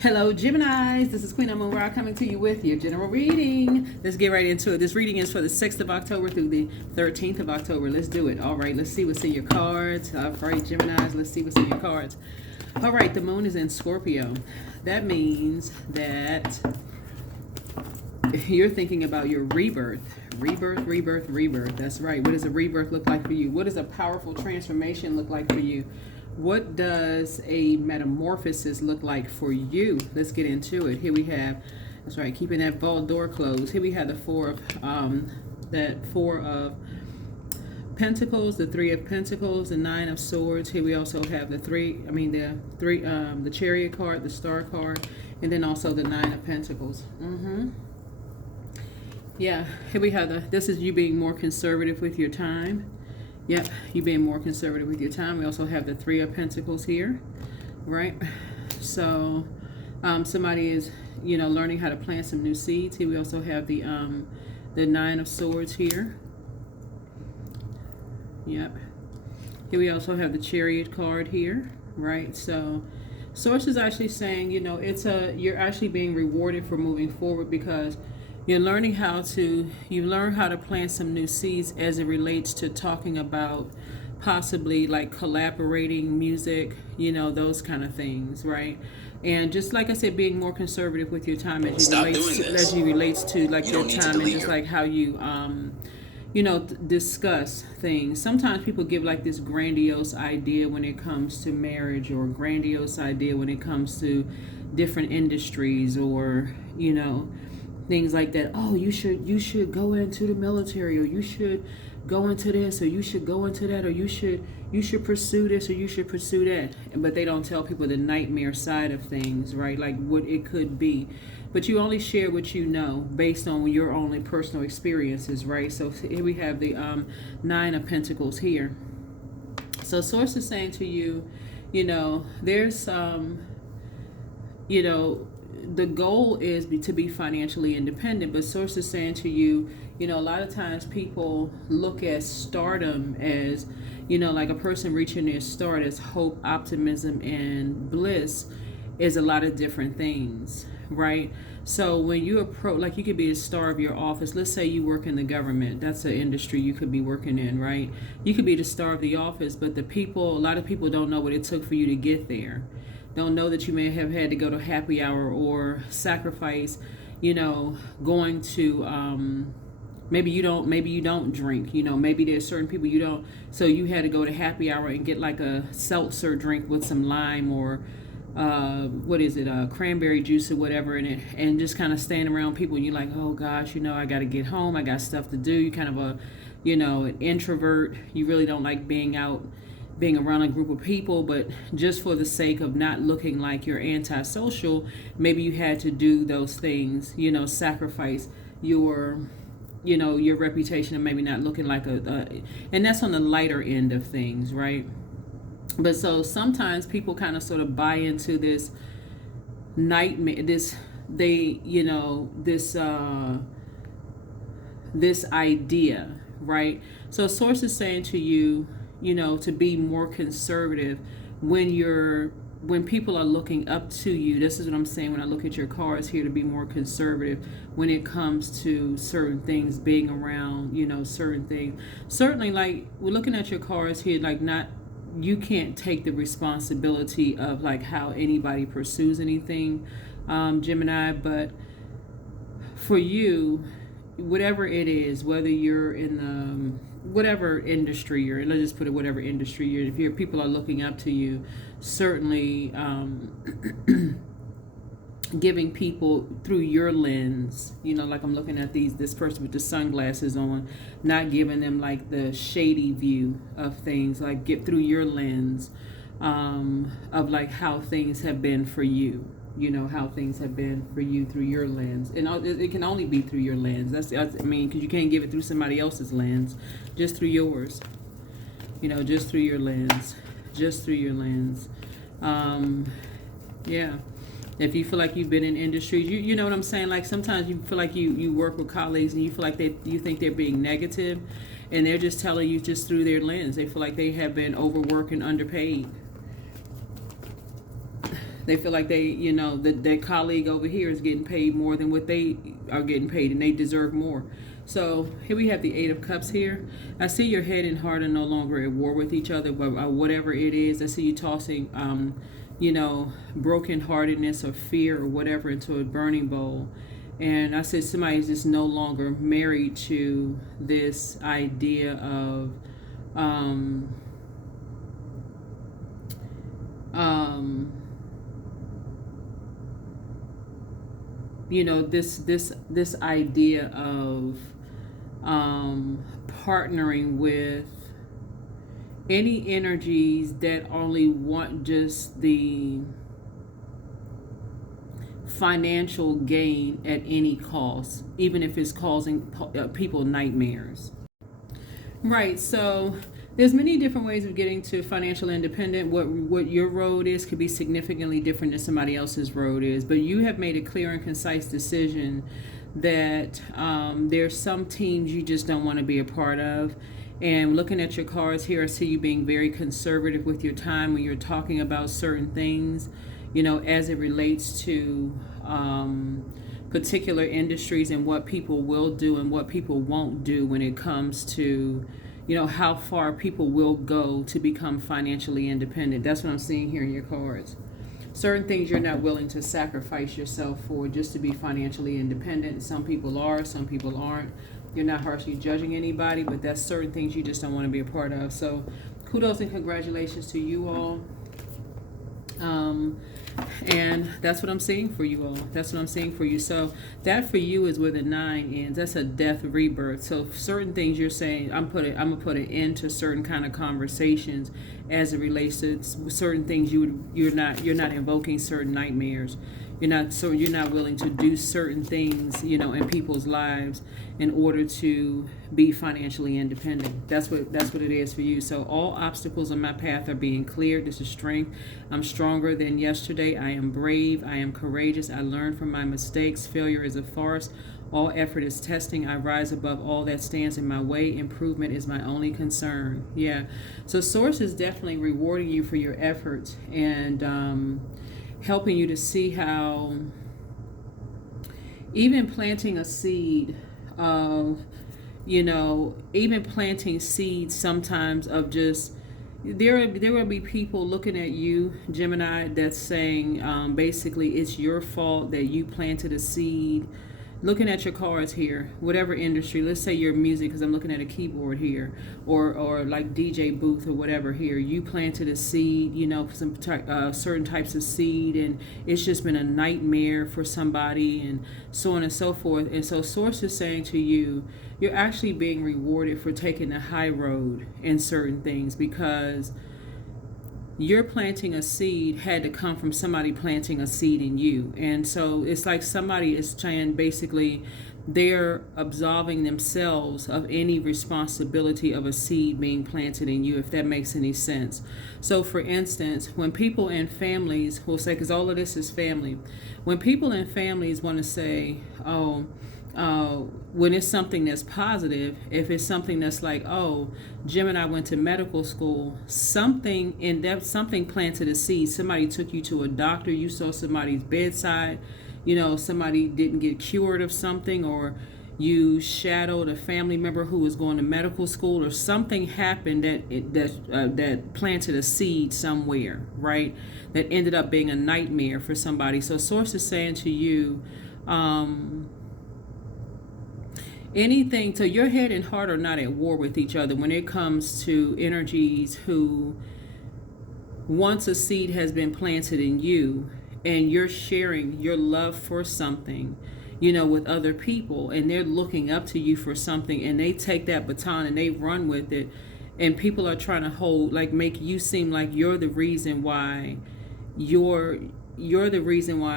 Hello, Geminis. This is Queen Amun Ra coming to you with your general reading. Let's get right into it. This reading is for the 6th of October through the 13th of October. Let's do it. All right, let's see what's in your cards. All right, Geminis, let's see what's in your cards. All right, the moon is in Scorpio. That means that you're thinking about your rebirth. Rebirth. That's right. What does a rebirth look like for you? What does a powerful transformation look like for you? What does a metamorphosis look like for you? Let's get into it. Here we have, that's right, keeping that vault door closed. Here we have the four of Pentacles, the Three of Pentacles, the Nine of Swords. Here we also have the Chariot card, the Star card, and then also the Nine of Pentacles. Yeah, here we have this is you being more conservative with your time. Yep, you being more conservative with your time. We also have the Three of Pentacles here, right? So somebody is, learning how to plant some new seeds. Here we also have the Nine of Swords here. Yep. Here we also have the Chariot card here, right? So Source is actually saying, you're actually being rewarded for moving forward because you're learning how to plant some new seeds as it relates to talking about possibly like collaborating music, those kind of things, right? And just like I said, being more conservative with your time as you relates to like your time and just like how you discuss things. Sometimes people give like this grandiose idea when it comes to marriage, or grandiose idea when it comes to different industries, or things like that. Oh, you should go into the military, or you should go into this, or you should go into that, or you should pursue this, or you should pursue that. But they don't tell people the nightmare side of things, right? Like what it could be. But you only share what you know based on your only personal experiences, right? So here we have the Nine of Pentacles here. So Source is saying to you, there's the goal is to be financially independent, but Source is saying to you, a lot of times people look at stardom as, like a person reaching their start as hope, optimism, and bliss is a lot of different things, right? So when you approach, like you could be a star of your office. Let's say you work in the government. That's an industry you could be working in, right? You could be the star of the office, but a lot of people don't know what it took for you to get there. Don't know that you may have had to go to happy hour or sacrifice, going to, maybe you don't drink, maybe there's certain people you don't, so you had to go to happy hour and get like a seltzer drink with some lime, or cranberry juice or whatever in it, and just kind of stand around people, and you're like, oh gosh, I got to get home, I got stuff to do. You kind of an introvert. You really don't like being around a group of people, but just for the sake of not looking like you're antisocial, maybe you had to do those things, sacrifice your reputation, and maybe not looking like and that's on the lighter end of things, right? But so sometimes people kind of sort of buy into this nightmare, this idea, right? So Source is saying to you, to be more conservative when people are looking up to you. This is what I'm saying when I look at your cards here, to be more conservative when it comes to certain things, being around, certain things. Certainly, like we're looking at your cards here, like you can't take the responsibility of like how anybody pursues anything, Gemini, but for you, whatever it is, whether you're in whatever industry you're in, let's just put it, whatever industry you're in, if your people are looking up to you, certainly giving people through your lens, like I'm looking at this person with the sunglasses on, not giving them like the shady view of things, like get through your lens of like how things have been for you, how things have been for you through your lens. And it can only be through your lens. Because you can't give it through somebody else's lens, just through yours, just through your lens, yeah. If you feel like you've been in industries, you know what I'm saying? Like sometimes you feel like you work with colleagues and you feel like you think they're being negative, and they're just telling you just through their lens. They feel like they have been overworked and underpaid. They feel like they, that their colleague over here is getting paid more than what they are getting paid, and they deserve more. So here we have the Eight of Cups here. I see your head and heart are no longer at war with each other, but whatever it is. I see you tossing, brokenheartedness or fear or whatever into a burning bowl. And I said somebody's just no longer married to this idea of this idea of partnering with any energies that only want just the financial gain at any cost, even if it's causing people nightmares. Right. So there's many different ways of getting to financial independence. What your road is could be significantly different than somebody else's road is, but you have made a clear and concise decision that there's some teams you just don't want to be a part of. And looking at your cards here, I see you being very conservative with your time when you're talking about certain things, as it relates to particular industries and what people will do and what people won't do when it comes to, how far people will go to become financially independent. That's what I'm seeing here in your cards. Certain things you're not willing to sacrifice yourself for just to be financially independent. Some people are, some people aren't. You're not harshly judging anybody, but that's certain things you just don't want to be a part of. So kudos and congratulations to you all. And that's what I'm seeing for you all. That's what I'm seeing for you. So that for you is where the 9 ends. That's a death rebirth. So certain things you're saying, I'm gonna put an end to certain kind of conversations as it relates to certain things. You're not invoking certain nightmares. You're not willing to do certain things, in people's lives in order to be financially independent. That's what it is for you. So all obstacles on my path are being cleared. This is strength. I'm stronger than yesterday. I am brave. I am courageous. I learn from my mistakes. Failure is a farce. All effort is testing. I rise above all that stands in my way. Improvement is my only concern. Yeah. So Source is definitely rewarding you for your efforts and helping you to see how even planting a seed of, even planting seeds sometimes of just, there will be people looking at you, Gemini, that's saying basically it's your fault that you planted a seed. Looking at your cards here, whatever industry, let's say your music, because I'm looking at a keyboard here, or like DJ booth or whatever here, you planted a seed, some certain types of seed, and it's just been a nightmare for somebody, and so on and so forth. And so Source is saying to you, you're actually being rewarded for taking the high road in certain things, because your planting a seed had to come from somebody planting a seed in you. And so it's like somebody is saying basically they're absolving themselves of any responsibility of a seed being planted in you, if that makes any sense. So for instance, when people in families will say, because all of this is family, when people in families want to say, when it's something that's positive, if it's something that's like, Gemini went to medical school, something planted a seed. Somebody took you to a doctor, you saw somebody's bedside, somebody didn't get cured of something, or you shadowed a family member who was going to medical school, or something happened that planted a seed somewhere, right? That ended up being a nightmare for somebody. So Source is saying to you, anything, so your head and heart are not at war with each other when it comes to energies who, once a seed has been planted in you and you're sharing your love for something, with other people, and they're looking up to you for something, and they take that baton and they run with it, and people are trying to make you seem like you're the reason why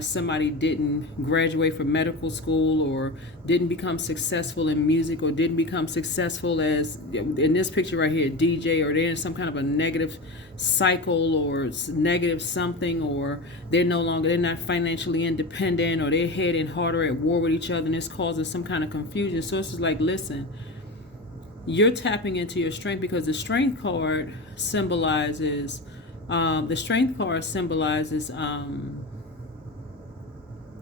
somebody didn't graduate from medical school, or didn't become successful in music, or didn't become successful as, in this picture right here, DJ, or they're in some kind of a negative cycle or negative something, or they're not financially independent, or their head and heart are at war with each other, and this causes some kind of confusion. So it's just like, listen, you're tapping into your strength, because the strength card symbolizes The strength card symbolizes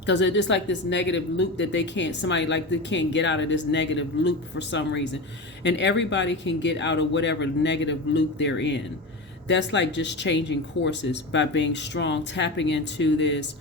because it's just like this negative loop that they can't get out of this negative loop for some reason, and everybody can get out of whatever negative loop they're in. That's like just changing courses by being strong, tapping into this,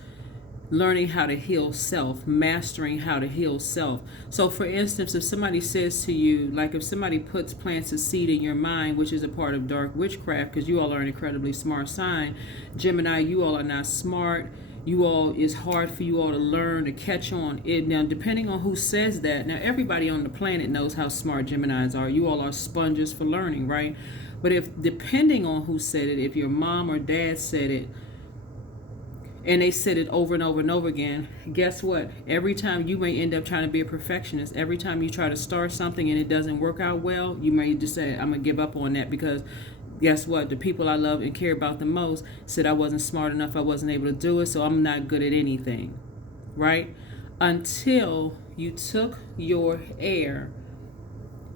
learning how to heal self, mastering how to heal self. So for instance, if somebody says to you, like if somebody plants a seed in your mind, which is a part of dark witchcraft, because you all are an incredibly smart sign, Gemini, you all are not smart. You all, it's hard for you all to learn, to catch on it. Now, depending on who says that, now everybody on the planet knows how smart Geminis are. You all are sponges for learning, right? But if, depending on who said it, if your mom or dad said it, and they said it over and over and over again, guess what? Every time you may end up trying to be a perfectionist. Every time you try to start something and it doesn't work out well, you may just say, I'm going to give up on that, because guess what? The people I love and care about the most said I wasn't smart enough, I wasn't able to do it, so I'm not good at anything, right? Until you took your air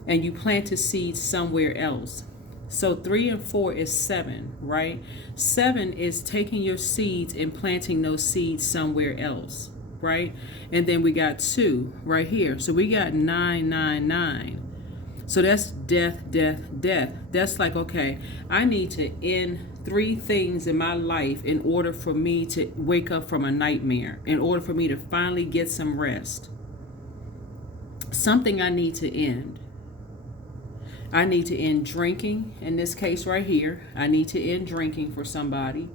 and you planted seeds somewhere else. So 3 and 4 is 7, right? 7 is taking your seeds and planting those seeds somewhere else, right? And then we got 2 right here. So we got 9, 9, 9. So that's death, death, death. That's like, okay, I need to end 3 things in my life in order for me to wake up from a nightmare, in order for me to finally get some rest. Something I need to end. I need to end drinking, in this case right here. I need to end drinking for somebody.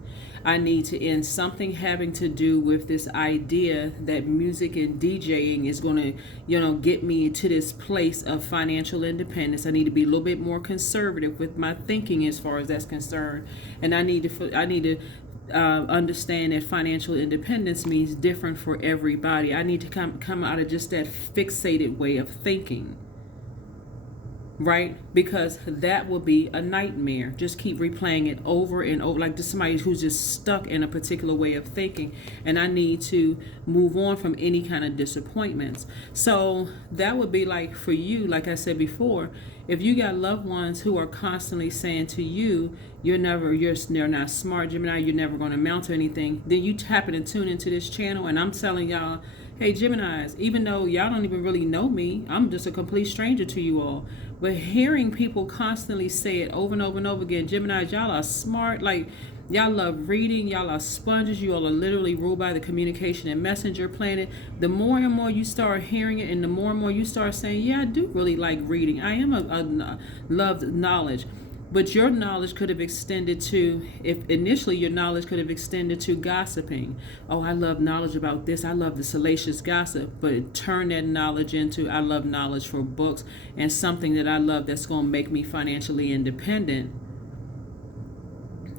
I need to end something having to do with this idea that music and DJing is going to, get me to this place of financial independence. I need to be a little bit more conservative with my thinking as far as that's concerned. And I need to understand that financial independence means different for everybody. I need to come out of just that fixated way of thinking. Right? Because that will be a nightmare. Just keep replaying it over and over, like just somebody who's just stuck in a particular way of thinking. And I need to move on from any kind of disappointments. So that would be like for you, like I said before, if you got loved ones who are constantly saying to you, they're not smart, Gemini, you're never going to amount to anything, then you tap it and tune into this channel, and I'm telling y'all, hey Geminis, even though y'all don't even really know me, I'm just a complete stranger to you all, but hearing people constantly say it over and over and over again, Geminis, y'all are smart, like y'all love reading, y'all are sponges, you all are literally ruled by the communication and messenger planet. The more and more you start hearing it, and the more and more you start saying, yeah, I do really like reading, I am a loved knowledge. But your knowledge could have extended to, if initially your knowledge could have extended to gossiping. Oh, I love knowledge about this. I love the salacious gossip. But turn that knowledge into, I love knowledge for books and something that I love that's going to make me financially independent.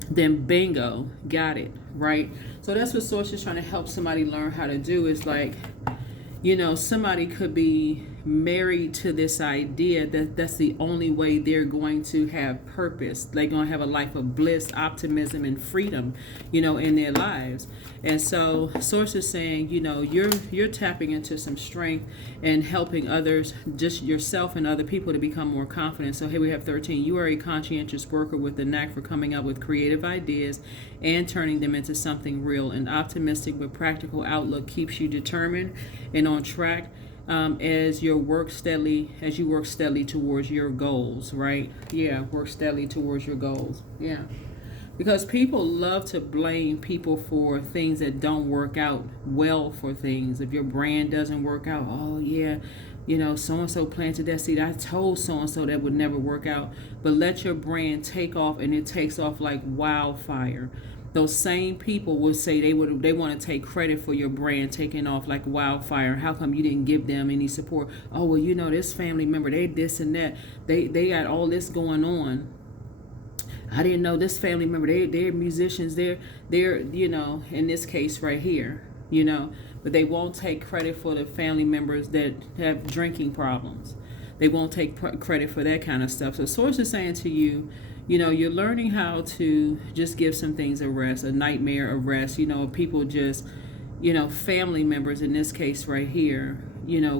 Then bingo, got it, right? So that's what Source is trying to help somebody learn how to do, is like, somebody could be married to this idea that that's the only way they're going to have purpose. They're going to have a life of bliss, optimism, and freedom, in their lives. And so Source is saying, you're tapping into some strength and helping others, just yourself and other people, to become more confident. So here we have 13. You are a conscientious worker with the knack for coming up with creative ideas and turning them into something real. An optimistic but practical outlook keeps you determined and on track as you work steadily towards your goals, right? Yeah, work steadily towards your goals. Yeah. Because people love to blame people for things that don't work out well for things. If your brand doesn't work out, oh yeah, so-and-so planted that seed. I told so-and-so that would never work out. But let your brand take off, and it takes off like wildfire. Those same people would say they want to take credit for your brand taking off like wildfire. How come you didn't give them any support? Oh, well, this family member, they this and that. They got all this going on. I didn't know this family member, they're musicians, they're in this case right here, but they won't take credit for the family members that have drinking problems. They won't take credit for that kind of stuff. So Source is saying to you, you're learning how to just give some things a rest, a nightmare a rest. People just, family members in this case right here,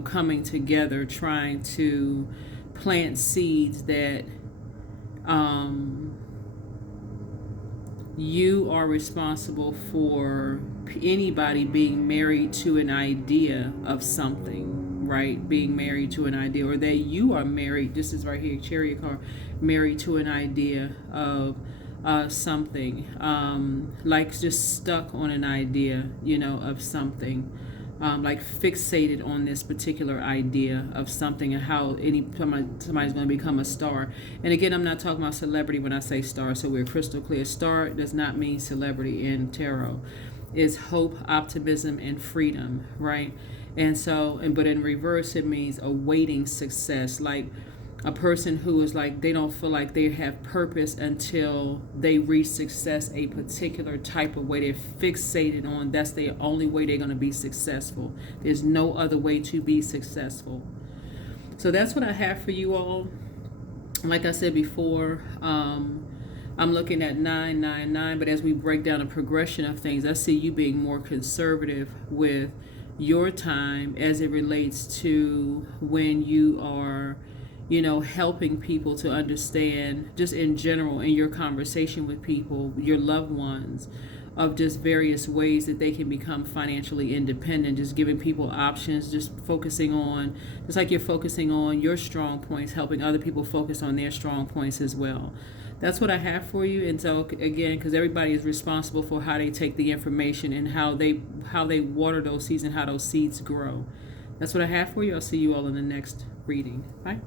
coming together, trying to plant seeds that you are responsible for anybody being married to an idea of something, right? Being married to an idea, or that you are married. This is right here, chariot card, married to an idea of something, like just stuck on an idea, of something. Like fixated on this particular idea of something and how somebody's going to become a star. And again, I'm not talking about celebrity when I say star, so we're crystal clear. Star does not mean celebrity in tarot. It's hope, optimism, and freedom, right? And so, but in reverse, it means awaiting success. Like a person who is like, they don't feel like they have purpose until they reach success a particular type of way. They're fixated on that's the only way they're going to be successful. There's no other way to be successful. So that's what I have for you all. Like I said before, I'm looking at 999, but as we break down a progression of things, I see you being more conservative with your time as it relates to when you are helping people to understand, just in general, in your conversation with people, your loved ones, of just various ways that they can become financially independent, just giving people options, just like you're focusing on your strong points, helping other people focus on their strong points as well. That's what I have for you. And so again, because everybody is responsible for how they take the information and how they water those seeds and how those seeds grow. That's what I have for you. I'll see you all in the next reading. Bye.